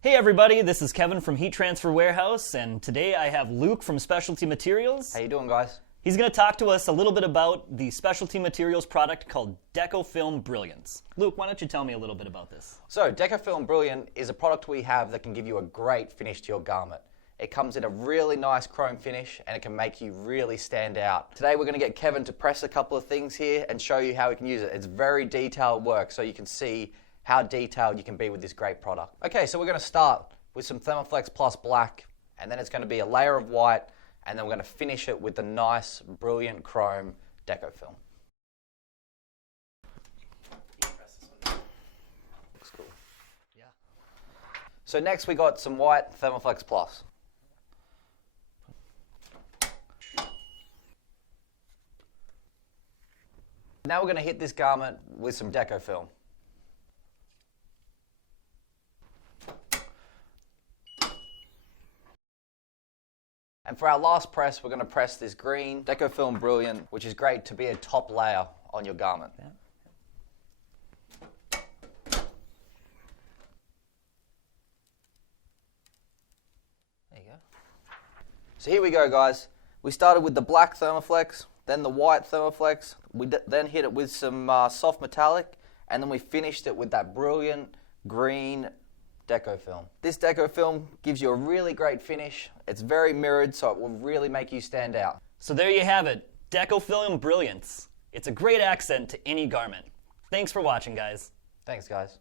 Hey everybody, this is Kevin from Heat Transfer Warehouse, and today I have Luke from Specialty Materials. How you doing, guys? He's going to talk to us a little bit about the Specialty Materials product called DecoFilm Brilliant. Luke, why don't you tell me a little bit about this? So, DecoFilm Brilliant is a product we have that can give you a great finish to your garment. It comes in a really nice chrome finish and it can make you really stand out. Today we're going to get Kevin to press a couple of things here and show you how we can use it. It's very detailed work, so you can see how detailed you can be with this great product. Okay, so we're going to start with some Thermoflex Plus Black, and then it's going to be a layer of white, and then we're going to finish it with the nice, brilliant chrome DecoFilm. Looks cool. Yeah. So next we got some white Thermoflex Plus. Now we're going to hit this garment with some DecoFilm. And for our last press, we're going to press this green DecoFilm Brilliant, which is great to be a top layer on your garment. Yeah. There you go. So here we go, guys. We started with the black Thermoflex, then the white Thermoflex. We then hit it with some soft metallic, and then we finished it with that brilliant green DecoFilm. This DecoFilm gives you a really great finish. It's very mirrored, so it will really make you stand out. So there you have it, DecoFilm Brilliant. It's a great accent to any garment. Thanks for watching, guys. Thanks, guys.